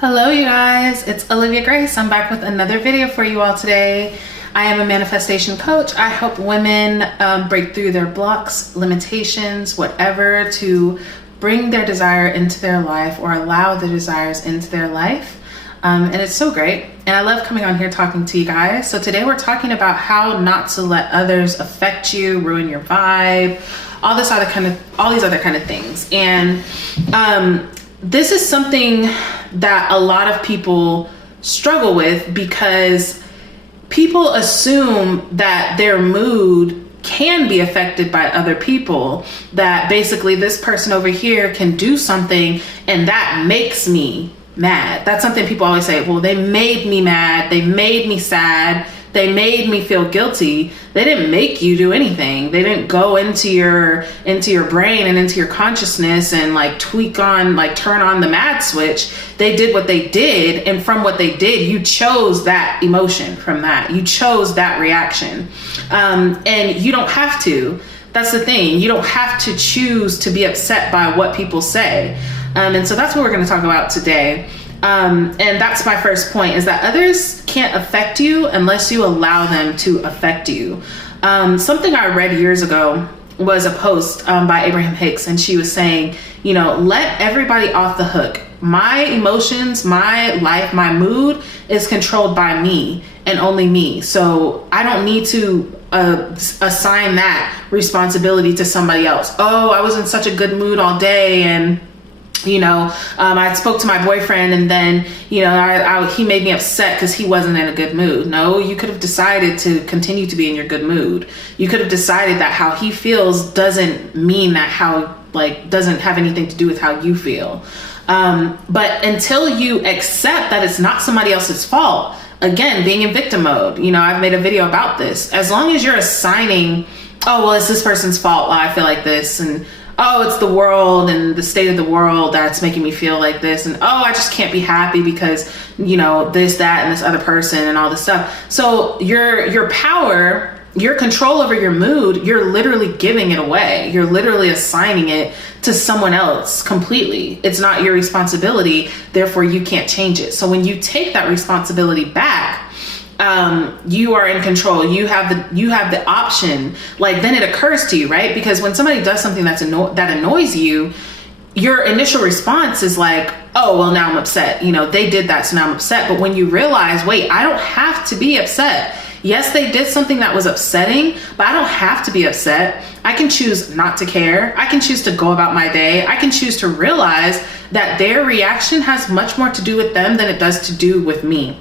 Hello you guys, it's Olivia Grace. I'm back with another video for you all today. I am a manifestation coach. I help women break through their blocks, limitations, whatever, to bring their desire into their life or allow the desires into their life. And it's so great. And I love coming on here talking to you guys. So today we're talking about how not to let others affect you, ruin your vibe, all these other kind of things. And this is something that a lot of people struggle with because people assume that their mood can be affected by other people, that basically this person over here can do something and that makes me mad. That's something people always say, well, they made me mad, they made me sad, they made me feel guilty. They didn't make you do anything. They didn't go into your brain and into your consciousness and turn on the mad switch. They did what they did, and from what they did, you chose that emotion from that. You chose that reaction. And you don't have to. That's the thing. You don't have to choose to be upset by what people say. And so that's what we're going to talk about today. And that's my first point, is that others can't affect you unless you allow them to affect you. Something I read years ago was a post by Abraham Hicks, and she was saying, let everybody off the hook. My emotions, my life, my mood is controlled by me and only me. So I don't need to assign that responsibility to somebody else. Oh, I was in such a good mood all day, and I spoke to my boyfriend and then, he made me upset because he wasn't in a good mood. No, you could have decided to continue to be in your good mood. You could have decided that how he feels doesn't mean that doesn't have anything to do with how you feel. But until you accept that it's not somebody else's fault, again, being in victim mode, I've made a video about this. As long as you're assigning, oh, well, it's this person's fault why I feel like this, and oh, it's the world and the state of the world that's making me feel like this. And oh, I just can't be happy because, this, that, and this other person and all this stuff. So your power, your control over your mood, you're literally giving it away. You're literally assigning it to someone else completely. It's not your responsibility. Therefore, you can't change it. So when you take that responsibility back, you are in control. You have the option. Then it occurs to you, right? Because when somebody does something that annoys you, your initial response is like, oh, well, now I'm upset. They did that, so now I'm upset. But when you realize, wait, I don't have to be upset. Yes, they did something that was upsetting, but I don't have to be upset. I can choose not to care. I can choose to go about my day. I can choose to realize that their reaction has much more to do with them than it does to do with me.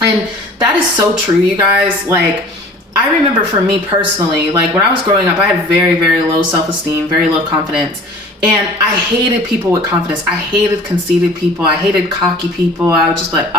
And that is so true, you guys. I remember for me personally, when I was growing up, I had very, very low self-esteem, very low confidence. And I hated people with confidence. I hated conceited people. I hated cocky people. I was just like,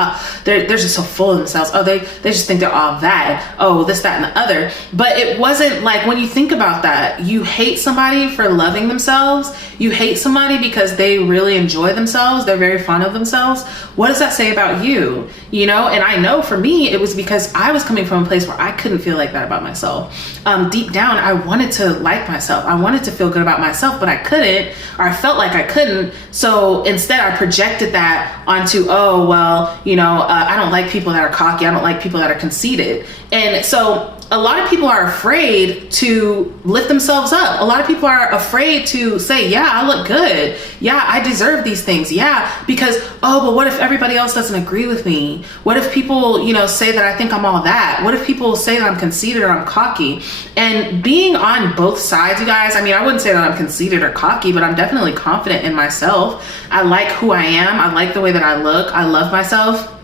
they're just so full of themselves. Oh, they just think they're all that. Oh, this, that, and the other. But it wasn't when you think about that, you hate somebody for loving themselves. You hate somebody because they really enjoy themselves. They're very fond of themselves. What does that say about you? And I know for me, it was because I was coming from a place where I couldn't feel like that about myself. Deep down, I wanted to like myself. I wanted to feel good about myself, but I couldn't. Or I felt like I couldn't. So instead I projected that onto, oh, well, I don't like people that are cocky. I don't like people that are conceited. And so a lot of people are afraid to lift themselves up. A lot of people are afraid to say, yeah, I look good. Yeah, I deserve these things. Yeah, because, oh, but what if everybody else doesn't agree with me? What if people, say that I think I'm all that? What if people say that I'm conceited or I'm cocky? And being on both sides, you guys, I wouldn't say that I'm conceited or cocky, but I'm definitely confident in myself. I like who I am. I like the way that I look. I love myself.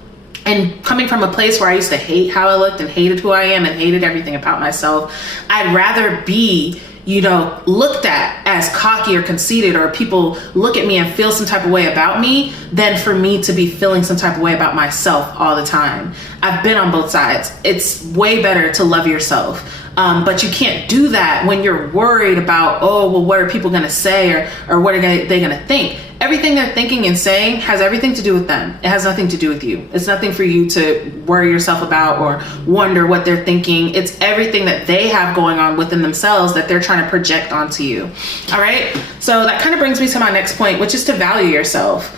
And coming from a place where I used to hate how I looked and hated who I am and hated everything about myself, I'd rather be, looked at as cocky or conceited, or people look at me and feel some type of way about me, than for me to be feeling some type of way about myself all the time. I've been on both sides. It's way better to love yourself. But you can't do that when you're worried about, oh, well, what are people going to say, or what are they going to think? Everything they're thinking and saying has everything to do with them. It has nothing to do with you. It's nothing for you to worry yourself about or wonder what they're thinking. It's everything that they have going on within themselves that they're trying to project onto you. All right. So that kind of brings me to my next point, which is to value yourself.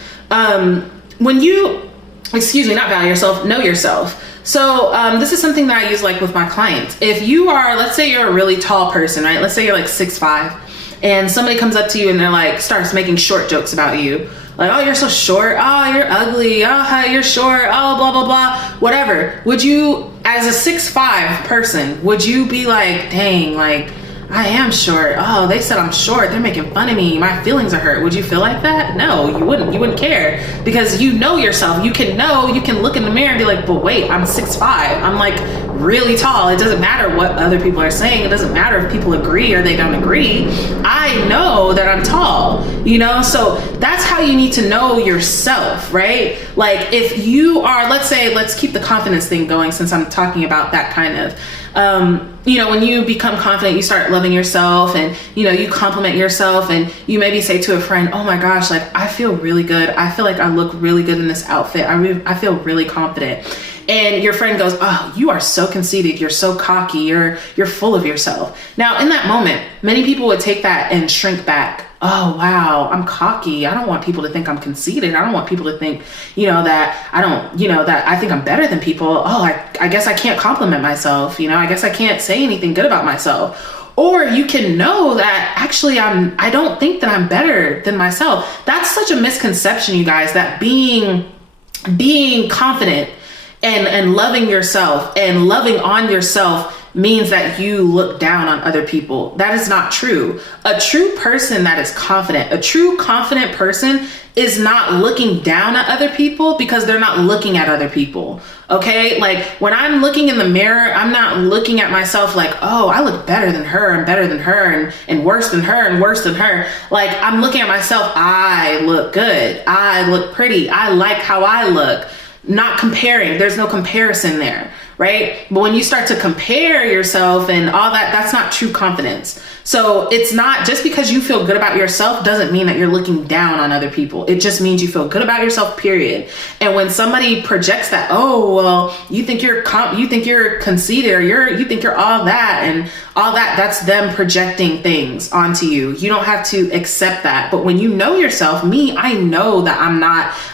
when you, not value yourself, know yourself. So this is something that I use like with my clients. If you are, let's say you're a really tall person, right? Let's say you're like 6'5", and somebody comes up to you and they're like, starts making short jokes about you. Like, oh, you're so short. Oh, you're ugly. Oh, you're short. Oh, blah, blah, blah, whatever. Would you, as a 6'5" person, would you be like, dang, like, I am short. Oh, they said I'm short. They're making fun of me. My feelings are hurt. Would you feel like that? No, you wouldn't. You wouldn't care, because you know yourself. You can look in the mirror and be like, but wait, I'm 6'5". I'm like really tall. It doesn't matter what other people are saying. It doesn't matter if people agree or they don't agree. I know that I'm tall, you know? So that's how you need to know yourself, right? Like if you are, let's keep the confidence thing going, since I'm talking about that kind of, you know, when you become confident, you start loving yourself, and, you know, you compliment yourself, and you maybe say to a friend, oh my gosh, like I feel really good. I feel like I look really good in this outfit. I feel really confident. And your friend goes, oh, you are so conceited. You're so cocky. You're full of yourself. Now in that moment, many people would take that and shrink back. Oh, wow, I'm cocky. I don't want people to think I'm conceited. I don't want people to think, you know, that that I think I'm better than people. Oh, I guess I can't compliment myself. You know, I guess I can't say anything good about myself. Or you can know that actually I don't think that I'm better than myself. That's such a misconception, you guys, that being confident and loving yourself and loving on yourself means that you look down on other people. That is not true. A true person that is confident, a true confident person is not looking down at other people because they're not looking at other people. Okay. Like when I'm looking in the mirror, I'm not looking at myself like, oh, I look better than her and better than her and worse than her and worse than her. Like I'm looking at myself. I look good. I look pretty. I like how I look. Not comparing. There's no comparison there, right? But when you start to compare yourself and all that, that's not true confidence. So it's not just because you feel good about yourself doesn't mean that you're looking down on other people. It just means you feel good about yourself, period. And when somebody projects that, oh, well, you think you're conceited, or you think you're all that and all that, that's them projecting things onto you. You don't have to accept that. But when you know yourself, I know that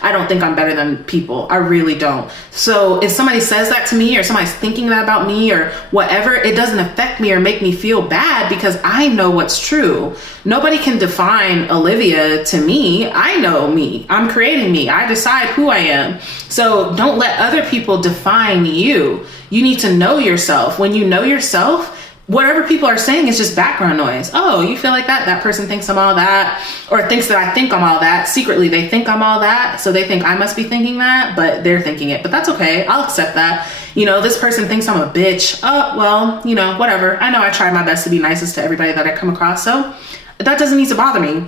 I don't think I'm better than people. I really don't. So if somebody says that to me, or somebody's thinking that about me or whatever, it doesn't affect me or make me feel bad, because I know what's true. Nobody can define Olivia to me. I know me. I'm creating me. I decide who I am. So don't let other people define you. You need to know yourself. When you know yourself, whatever people are saying is just background noise. Oh, you feel like that? That person thinks I'm all that, or thinks that I think I'm all that. Secretly, they think I'm all that. So they think I must be thinking that, but they're thinking it. But that's okay. I'll accept that. You know, this person thinks I'm a bitch. Oh, well, you know, whatever. I know I try my best to be nicest to everybody that I come across. So that doesn't need to bother me.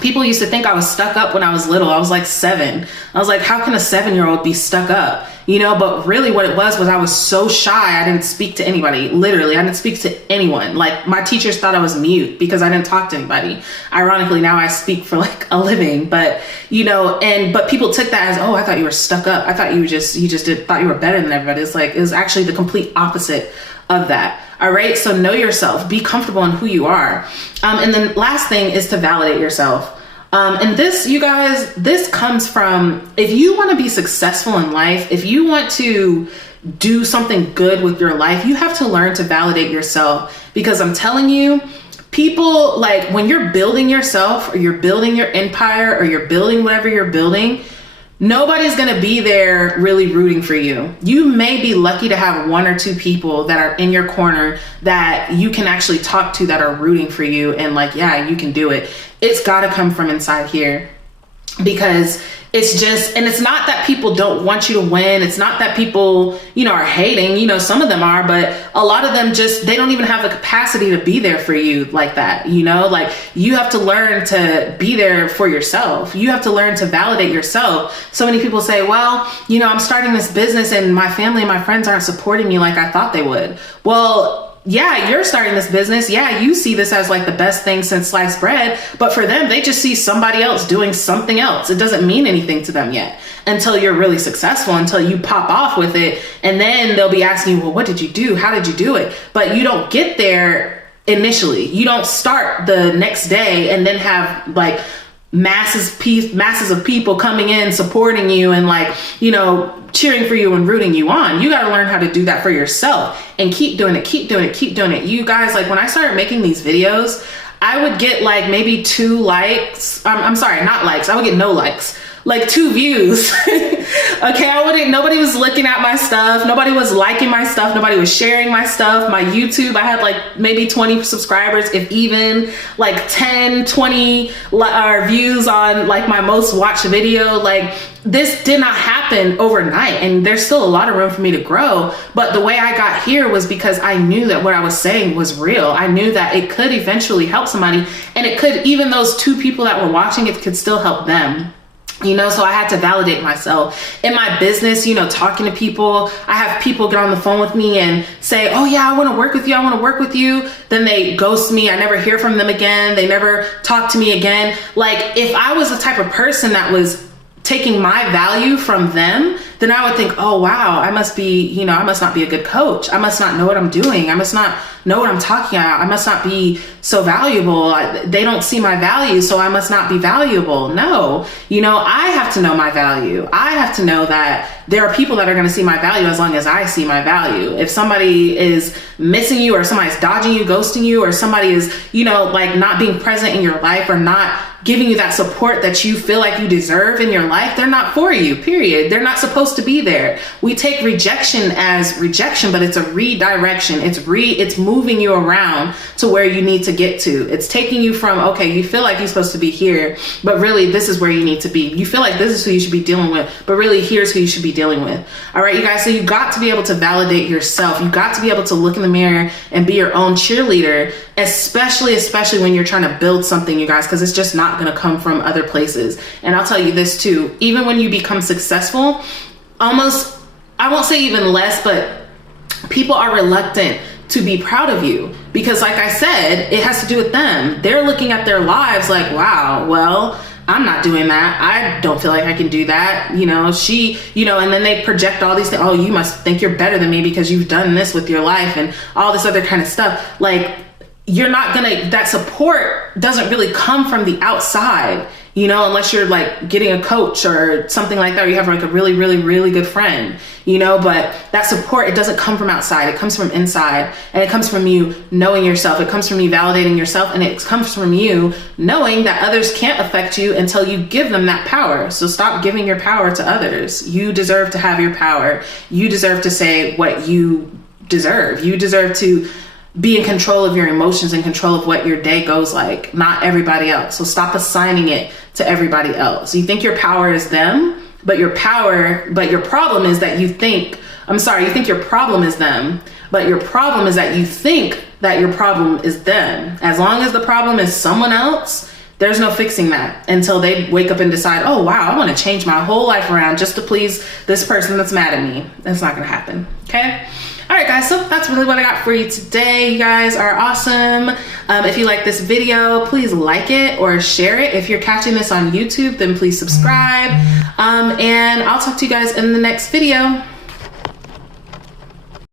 People used to think I was stuck up when I was little. I was like 7. I was like, how can a 7-year-old be stuck up? You know, but really what it was I was so shy. I didn't speak to anybody. Literally, I didn't speak to anyone. Like my teachers thought I was mute because I didn't talk to anybody. Ironically, now I speak for like a living, but you know, but people took that as, oh, I thought you were stuck up. I thought thought you were better than everybody. It's like, it was actually the complete opposite of that. All right. So know yourself, be comfortable in who you are. And then last thing is to validate yourself. And this, you guys, this comes from, if you want to be successful in life, if you want to do something good with your life, you have to learn to validate yourself, because I'm telling you, people, like when you're building yourself, or you're building your empire, or you're building whatever you're building, nobody's going to be there really rooting for you. You may be lucky to have 1 or 2 people that are in your corner that you can actually talk to, that are rooting for you and like, yeah, you can do it. It's got to come from inside here, because it's just, and it's not that people don't want you to win. It's not that people, you know, are hating, you know, some of them are, but a lot of them just, they don't even have the capacity to be there for you like that. You know, like you have to learn to be there for yourself. You have to learn to validate yourself. So many people say, well, you know, I'm starting this business and my family and my friends aren't supporting me like I thought they would. Well, yeah, you're starting this business. Yeah, you see this as like the best thing since sliced bread, but for them, they just see somebody else doing something else. It doesn't mean anything to them yet until you're really successful, until you pop off with it. And then they'll be asking you, well, what did you do? How did you do it? But you don't get there initially. You don't start the next day and then have like masses of people coming in, supporting you, and like, you know, cheering for you and rooting you on. You got to learn how to do that for yourself and keep doing it, keep doing it, keep doing it. You guys, like when I started making these videos, I would get like maybe 2 likes. I'm sorry, not likes. I would get no likes. Like 2 views. Okay, nobody was looking at my stuff. Nobody was liking my stuff. Nobody was sharing my stuff. My YouTube, I had like maybe 20 subscribers, if even, like 10, 20 views on like my most watched video. Like this did not happen overnight, and there's still a lot of room for me to grow. But the way I got here was because I knew that what I was saying was real. I knew that it could eventually help somebody, and it could, even those 2 people that were watching, it could still help them. You know, so I had to validate myself in my business, you know, talking to people. I have people get on the phone with me and say, oh yeah, I want to work with you. I want to work with you. Then they ghost me. I never hear from them again. They never talk to me again. Like if I was the type of person that was taking my value from them, then I would think, oh wow, I must be, you know, I must not be a good coach. I must not know what I'm doing. I must not know what I'm talking about. I must not be so valuable. They don't see my value, so I must not be valuable. No, you know, I have to know my value. I have to know that there are people that are going to see my value as long as I see my value. If somebody is missing you, or somebody's dodging you, ghosting you, or somebody is, you know, like not being present in your life, or not giving you that support that you feel like you deserve in your life, they're not for you, period. They're not supposed to be there. We take rejection as rejection, but it's a redirection. It's moving you around to where you need to get to. It's taking you from, okay, you feel like you're supposed to be here, but really this is where you need to be. You feel like this is who you should be dealing with, but really here's who you should be dealing with. All right, you guys, so you got to be able to validate yourself. You got to be able to look in the mirror and be your own cheerleader, especially when you're trying to build something, you guys, because it's just not going to come from other places. And I'll tell you this too, even when you become successful, almost, I won't say even less, but people are reluctant to be proud of you, because like I said, it has to do with them. They're looking at their lives like, wow, well, I'm not doing that. I don't feel like I can do that. You know, she, you know, and then they project all these things. Oh, you must think you're better than me because you've done this with your life and all this other kind of stuff. Like, you're not gonna, that support doesn't really come from the outside, you know, unless you're like getting a coach or something like that, or you have like a really, really, really good friend, you know, but that support, it doesn't come from outside. It comes from inside, and it comes from you knowing yourself. It comes from you validating yourself, and it comes from you knowing that others can't affect you until you give them that power. So stop giving your power to others. You deserve to have your power. You deserve to say what you deserve. You deserve to be in control of your emotions, and control of what your day goes like, not everybody else. So stop assigning it to everybody else. You think your power is them, but your problem is that you think your problem is them, but your problem is that you think that your problem is them. As long as the problem is someone else, there's no fixing that until they wake up and decide, oh wow, I want to change my whole life around just to please this person that's mad at me. That's not gonna happen, okay? All right, guys, so that's really what I got for you today. You guys are awesome. If you like this video, please like it or share it. If you're catching this on YouTube, then please subscribe. And I'll talk to you guys in the next video.